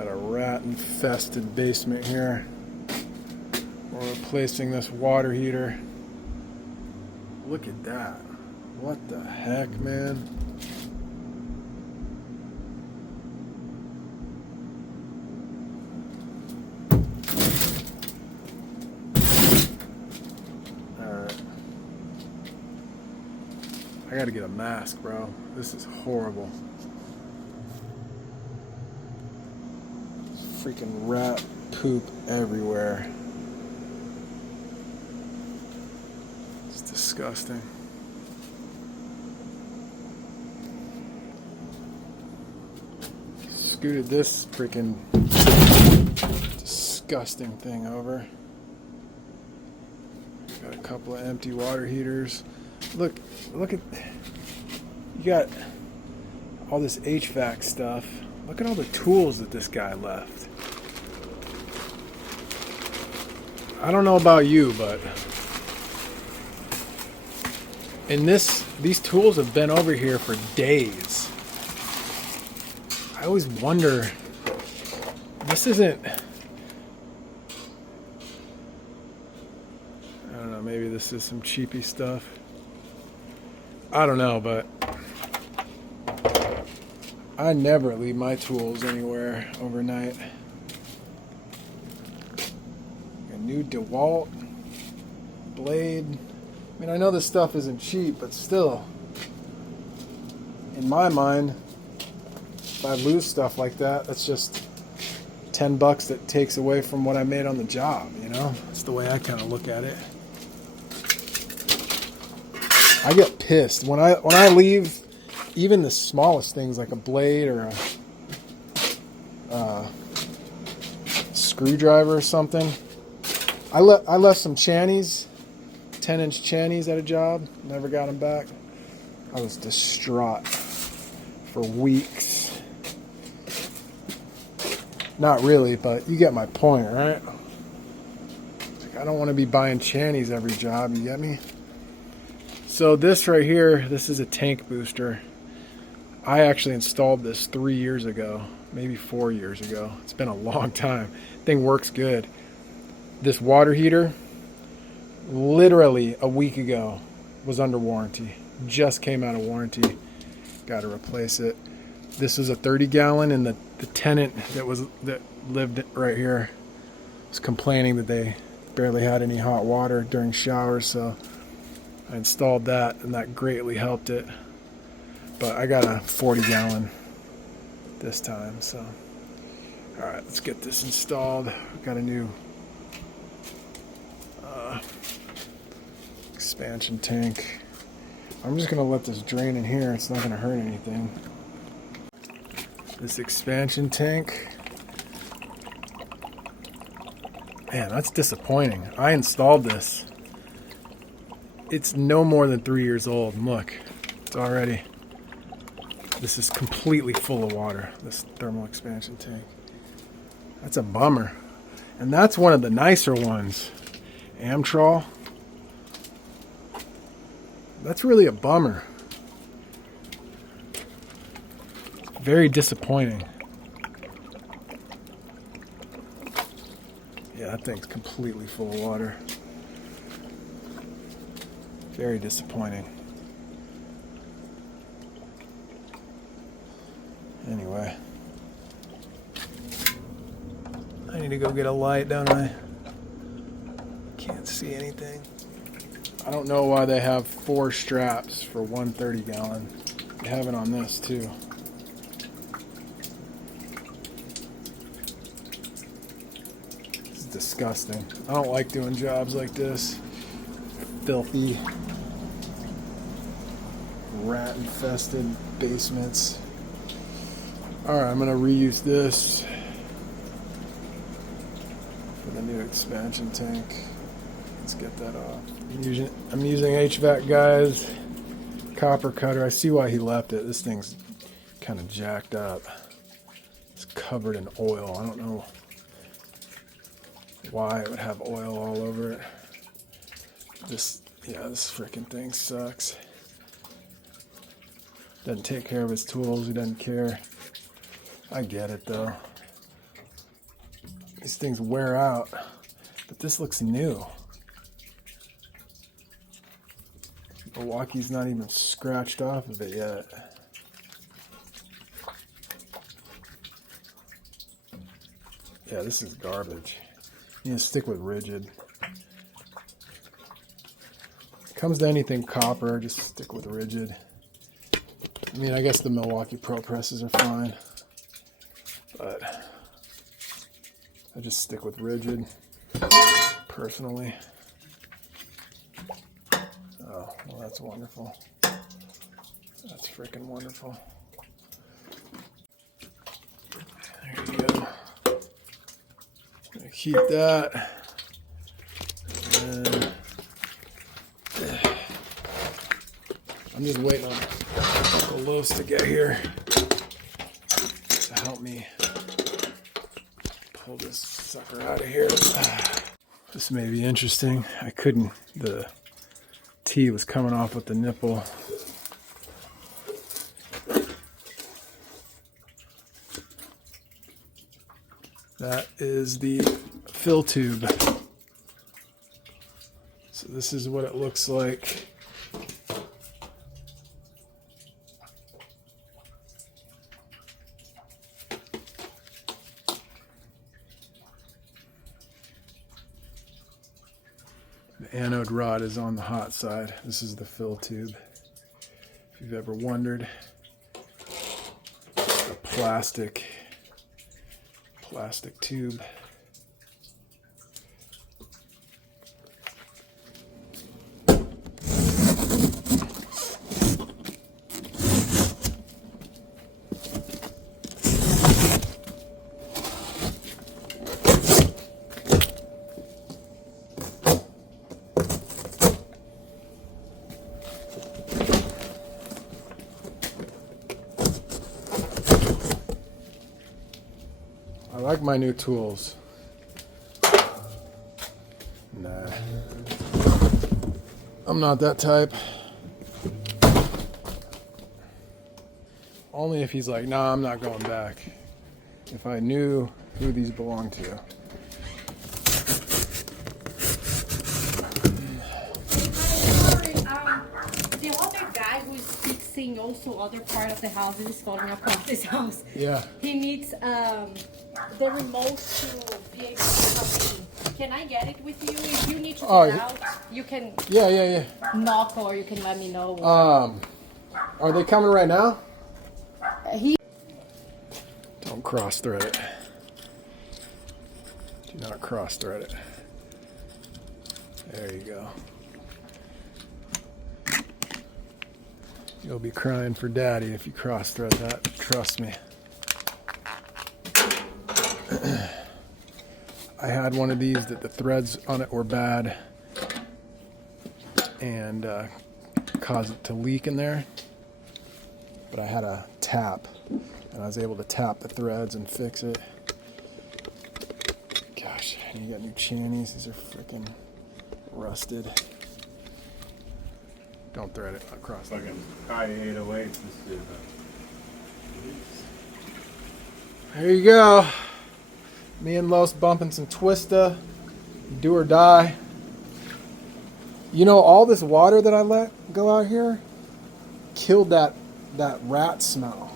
Got a rat-infested basement here. We're replacing this water heater. Look at that. What the heck, man? Alright. I gotta get a mask, bro. This is horrible. Freaking rat poop everywhere. It's disgusting. Scooted this freaking disgusting thing over. Got a couple of empty water heaters. Look at, you got all this HVAC stuff. Look at all the tools that this guy left. I don't know about you, but these tools have been over here for days. I always wonder, this isn't, I don't know, maybe this is some cheapy stuff. I don't know, but I never leave my tools anywhere overnight. A new DeWalt blade. I mean, I know this stuff isn't cheap, but still, in my mind, if I lose stuff like that, that's just $10 that takes away from what I made on the job, you know? That's the way I kind of look at it. I get pissed when I leave even the smallest things like a blade or a screwdriver or something. I left some channies, 10-inch channies at a job. Never got them back. I was distraught for weeks. Not really, but you get my point, right? Like, I don't want to be buying channies every job, you get me? So this right here, this is a tank booster. I actually installed this 3 years ago, maybe 4 years ago. It's been a long time. Thing works good. This water heater, literally a week ago, was under warranty. Just came out of warranty. Got to replace it. This is a 30-gallon, and the tenant that lived right here was complaining that they barely had any hot water during showers, so I installed that, and that greatly helped it. But I got a 40-gallon this time, so all right, let's get this installed. We've got a new expansion tank. I'm just gonna let this drain in here. It's not gonna hurt anything. This expansion tank, man, that's disappointing. I installed this. It's no more than 3 years old. And look, it's already, this is completely full of water, this thermal expansion tank. That's a bummer. And that's one of the nicer ones. Amtrol. That's really a bummer. Very disappointing. Yeah, that thing's completely full of water. Very disappointing. Anyway. I need to go get a light, don't I? Can't see anything. I don't know why they have 4 straps for one 30-gallon. They have it on this too. It's disgusting. I don't like doing jobs like this. Filthy, rat-infested basements. Alright, I'm going to reuse this for the new expansion tank. Let's get that off. I'm using HVAC guys copper cutter. I see why he left it. This thing's kind of jacked up. It's covered in oil. I don't know why it would have oil all over it. This freaking thing sucks. Doesn't take care of his tools. He doesn't care. I get it though. These things wear out, but this looks new. Milwaukee's not even scratched off of it yet. Yeah, this is garbage. You need to stick with rigid. Comes to anything copper, just stick with rigid. I mean, I guess the Milwaukee Pro presses are fine, but I just stick with rigid, personally. Oh, well, that's wonderful. That's freaking wonderful. There you go. Gonna keep that. And I'm just waiting on Uncle Los to get here to help me pull this sucker out of here. This may be interesting. I couldn't, the T was coming off with the nipple. That is the fill tube. So this is what it looks like. The anode rod is on the hot side. This is the fill tube. If you've ever wondered, a plastic tube. I like my new tools. Nah. I'm not that type. Only if he's like, nah, I'm not going back. If I knew who these belonged to. The other guy who is fixing also other part of the house is calling across this house. Yeah. He needs the remote to be able to help me. Can I get it with you? If you need to get out, you can knock or you can let me know. Are they coming right now? He Don't cross thread it. Do not cross thread it. There you go. You'll be crying for daddy if you cross thread that, trust me. I had one of these that the threads on it were bad and caused it to leak in there. But I had a tap and I was able to tap the threads and fix it. Gosh, you got new channies. These are freaking rusted. Don't thread it across. Like an I-808. There you go. Me and Los bumping some Twista. Do or die. You know, all this water that I let go out here killed that rat smell.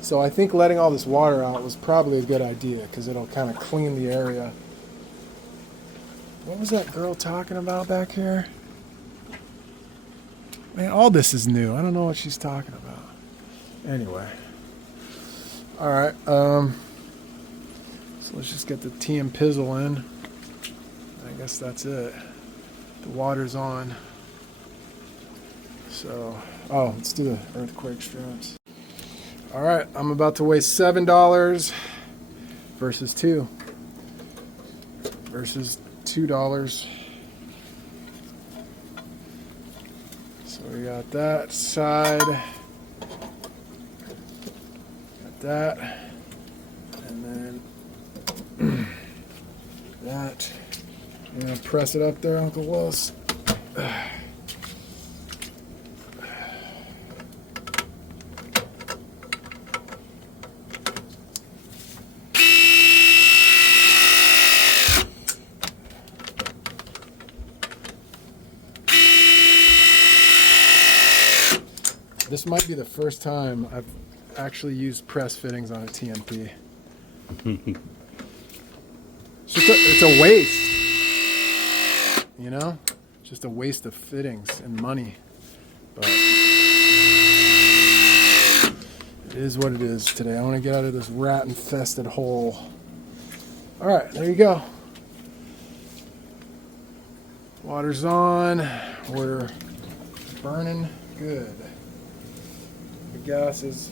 So I think letting all this water out was probably a good idea because it'll kind of clean the area. What was that girl talking about back here? Man, all this is new. I don't know what she's talking about. Anyway. All right. So let's just get the tea and pizzle in. I guess that's it. The water's on. So, let's do the earthquake straps. All right, I'm about to weigh $7 versus $2 versus $2. So we got that side, got that, and then that. I'm gonna press it up there, Uncle Los. This might be the first time I've actually used press fittings on a TNP. It's a waste, you know? It's just a waste of fittings and money. But it is what it is today. I want to get out of this rat-infested hole. All right, there you go. Water's on. We're burning good. The gas is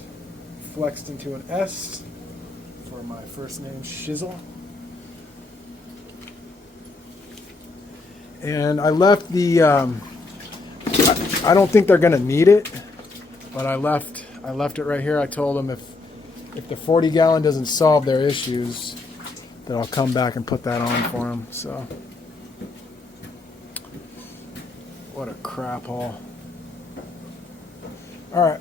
flexed into an S for my first name, Shizzle. And I left the, I don't think they're going to need it, but I left it right here. I told them if the 40 gallon doesn't solve their issues, that I'll come back and put that on for them. So, what a crap hole. All right.